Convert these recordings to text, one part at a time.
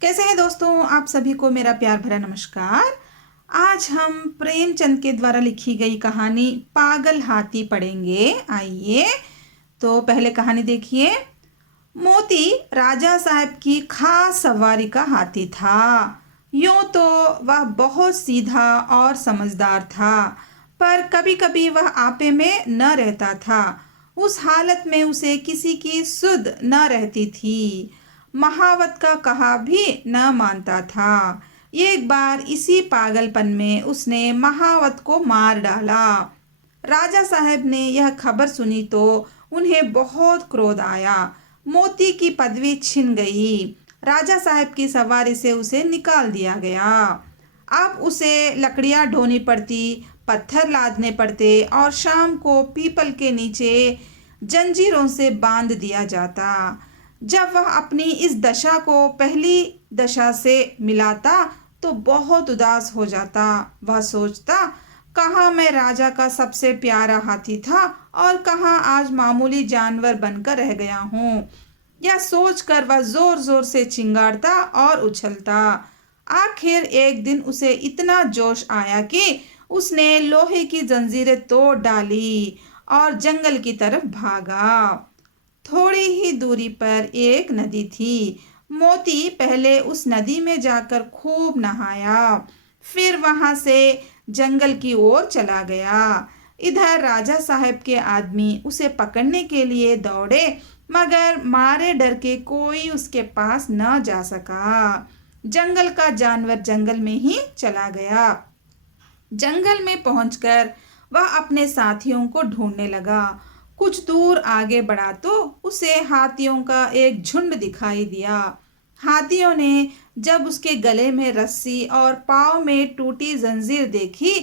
कैसे हैं दोस्तों? आप सभी को मेरा प्यार भरा नमस्कार। आज हम प्रेमचंद के द्वारा लिखी गई कहानी पागल हाथी पढ़ेंगे। आइए तो पहले कहानी देखिए। मोती राजा साहब की खास सवारी का हाथी था। यूं तो वह बहुत सीधा और समझदार था, पर कभी कभी वह आपे में न रहता था। उस हालत में उसे किसी की सुध न रहती थी। महावत का कहा भी न मानता था। एक बार इसी पागलपन में उसने महावत को मार डाला। राजा साहब ने यह खबर सुनी तो उन्हें बहुत क्रोध आया। मोती की पदवी छिन गई। राजा साहब की सवारी से उसे निकाल दिया गया। अब उसे लकड़ियां ढोनी पड़ती, पत्थर लादने पड़ते और शाम को पीपल के नीचे जंजीरों से बांध दिया जाता। जब वह अपनी इस दशा को पहली दशा से मिलाता तो बहुत उदास हो जाता। वह सोचता, कहाँ मैं राजा का सबसे प्यारा हाथी था और कहाँ आज मामूली जानवर बनकर रह गया हूँ। यह सोचकर वह जोर जोर से चिंगारता और उछलता। आखिर एक दिन उसे इतना जोश आया कि उसने लोहे की जंजीरें तोड़ डाली और जंगल की तरफ भागा। थोड़ी ही दूरी पर एक नदी थी। मोती पहले उस नदी में जाकर खूब नहाया, फिर वहां से जंगल की ओर चला गया। इधर राजा साहब के आदमी उसे पकड़ने के लिए दौड़े, मगर मारे डर के कोई उसके पास न जा सका। जंगल का जानवर जंगल में ही चला गया। जंगल में पहुंचकर वह अपने साथियों को ढूंढने लगा। कुछ दूर आगे बढ़ा तो उसे हाथियों का एक झुंड दिखाई दिया। हाथियों ने जब उसके गले में रस्सी और पाँव में टूटी जंजीर देखी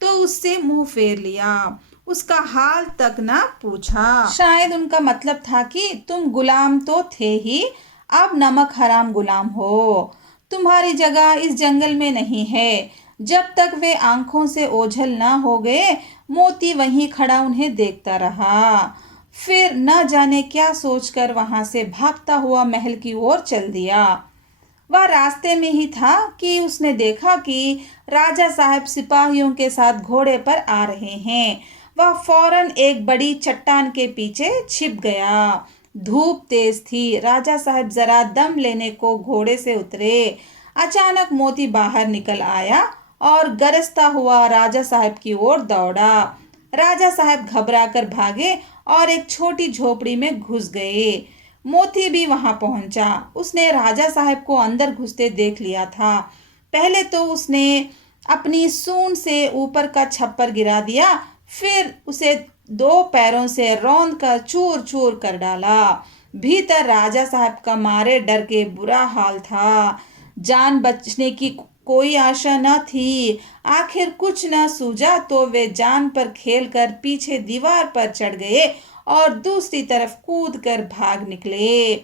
तो उससे मुंह फेर लिया। उसका हाल तक ना पूछा। शायद उनका मतलब था कि तुम गुलाम तो थे ही, अब नमक हराम गुलाम हो। तुम्हारी जगह इस जंगल में नहीं है। जब तक वे आंखों से ओझल ना हो गए, मोती वहीं खड़ा उन्हें देखता रहा। फिर न जाने क्या सोचकर वहां से भागता हुआ महल की ओर चल दिया। वह रास्ते में ही था कि उसने देखा कि राजा साहब सिपाहियों के साथ घोड़े पर आ रहे हैं। वह फौरन एक बड़ी चट्टान के पीछे छिप गया। धूप तेज थी। राजा साहब जरा दम लेने को घोड़े से उतरे। अचानक मोती बाहर निकल आया और गरजता हुआ राजा साहब की ओर दौड़ा। राजा साहब घबराकर भागे और एक छोटी झोपड़ी में घुस गए। मोती भी वहां पहुंचा। उसने राजा साहब को अंदर घुसते देख लिया था। पहले तो उसने अपनी सूंड से ऊपर का छप्पर गिरा दिया, फिर उसे दो पैरों से रौंद कर चूर चूर कर डाला। भीतर राजा साहब का मारे डर के बुरा हाल था। जान बचने की कोई आशा न थी। आखिर कुछ न सूझा तो वे जान पर खेलकर पीछे दीवार पर चढ़ गए और दूसरी तरफ कूद कर भाग निकले।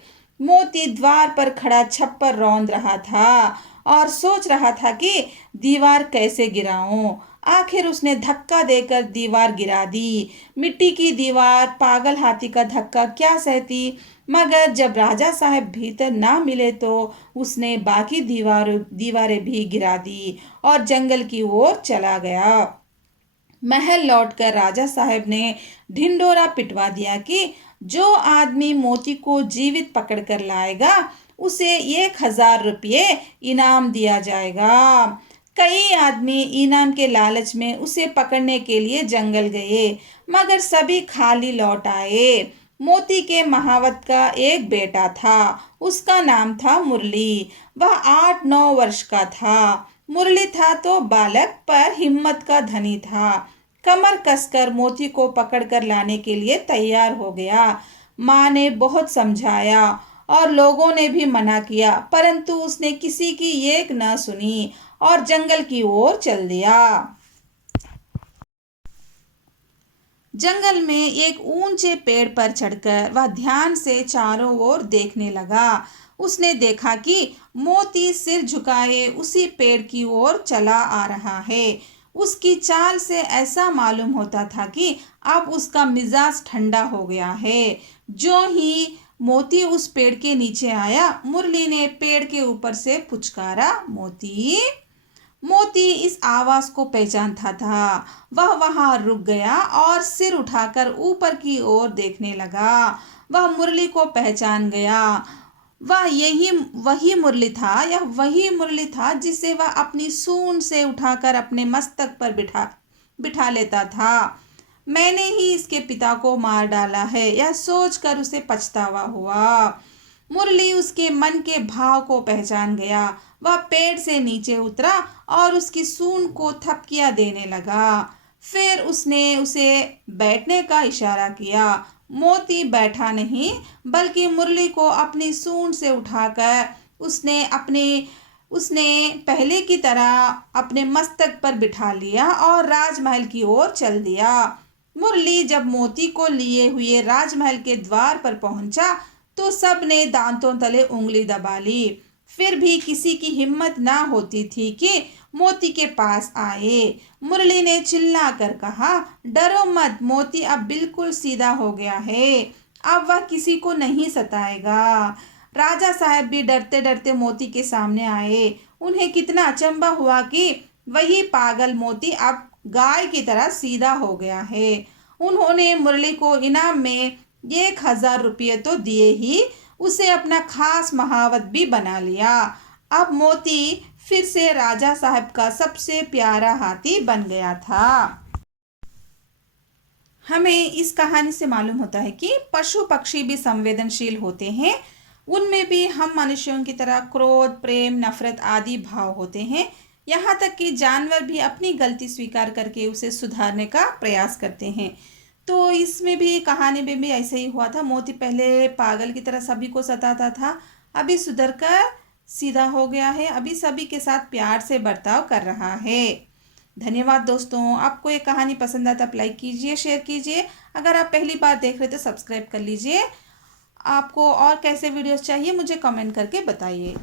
मोती द्वार पर खड़ा छप्पर रौंद रहा था और सोच रहा था कि दीवार कैसे गिराऊं। आखिर उसने धक्का देकर दीवार गिरा दी। मिट्टी की दीवार पागल हाथी का धक्का क्या सहती, मगर जब राजा साहब भीतर ना मिले तो उसने बाकी दीवारें भी गिरा दी और जंगल की ओर चला गया। महल लौटकर राजा साहब ने ढिंडोरा पिटवा दिया कि जो आदमी मोती को जीवित पकड़कर लाएगा उसे 1,000 रुपये इनाम दिया जाएगा। कई आदमी इनाम के लालच में उसे पकड़ने के लिए जंगल गए, मगर सभी खाली लौट आए। मोती के महावत का एक बेटा था। उसका नाम था मुरली। वह 8-9 वर्ष का था। मुरली था तो बालक, पर हिम्मत का धनी था। कमर कसकर मोती को पकड़कर लाने के लिए तैयार हो गया। माँ ने बहुत समझाया और लोगों ने भी मना किया, परंतु उसने किसी की एक न सुनी और जंगल की ओर चल दिया। जंगल में एक ऊंचे पेड़ पर चढ़कर वह ध्यान से चारों ओर देखने लगा। उसने देखा कि मोती सिर झुकाए उसी पेड़ की ओर चला आ रहा है। उसकी चाल से ऐसा मालूम होता था कि अब उसका मिजाज ठंडा हो गया है। जो ही मोती उस पेड़ के नीचे आया। मुरली ने पेड़ के ऊपर से पुचकारा, मोती। मोती इस आवाज को पहचानता था। वह वहां रुक गया और सिर उठाकर ऊपर की ओर देखने लगा। वह मुरली को पहचान गया। वह यही वही मुरली था, यह वही मुरली था जिसे वह अपनी सूंड से उठाकर अपने मस्तक पर बिठा बिठा लेता था। मैंने ही इसके पिता को मार डाला है, यह सोचकर उसे पछतावा हुआ। मुरली उसके मन के भाव को पहचान गया। वह पेड़ से नीचे उतरा और उसकी सूंड को थपकियां देने लगा। फिर उसने उसे बैठने का इशारा किया। मोती बैठा नहीं, बल्कि मुरली को अपनी सूंड से उठाकर उसने पहले की तरह अपने मस्तक पर बिठा लिया और राजमहल की ओर चल दिया। मुरली जब मोती को लिए हुए राजमहल के द्वार पर पहुंचा तो सब ने दांतों तले उंगली दबा ली। फिर भी किसी की हिम्मत ना होती थी कि मोती के पास आए। मुरली ने चिल्ला कर कहा, डरो मत, मोती अब बिल्कुल सीधा हो गया है। अब वह किसी को नहीं सताएगा। राजा साहब भी डरते डरते मोती के सामने आए। उन्हें कितना अचंभा हुआ कि वही पागल मोती अब गाय की तरह सीधा हो गया है। उन्होंने मुरली को इनाम में 1,000 रुपये तो दिए ही, उसे अपना खास महावत भी बना लिया। अब मोती फिर से राजा साहब का सबसे प्यारा हाथी बन गया था। हमें इस कहानी से मालूम होता है कि पशु पक्षी भी संवेदनशील होते हैं। उनमें भी हम मनुष्यों की तरह क्रोध, प्रेम, नफरत आदि भाव होते हैं। यहाँ तक कि जानवर भी अपनी गलती स्वीकार करके उसे सुधारने का प्रयास करते हैं। तो इसमें भी, कहानी में भी ऐसे ही हुआ था। मोती पहले पागल की तरह सभी को सताता था, अभी सुधर कर सीधा हो गया है, अभी सभी के साथ प्यार से बर्ताव कर रहा है। धन्यवाद दोस्तों। आपको ये कहानी पसंद आए तो आप लाइक कीजिए, शेयर कीजिए। अगर आप पहली बार देख रहे तो सब्सक्राइब कर लीजिए। आपको और कैसे वीडियोस चाहिए मुझे कमेंट करके बताइए।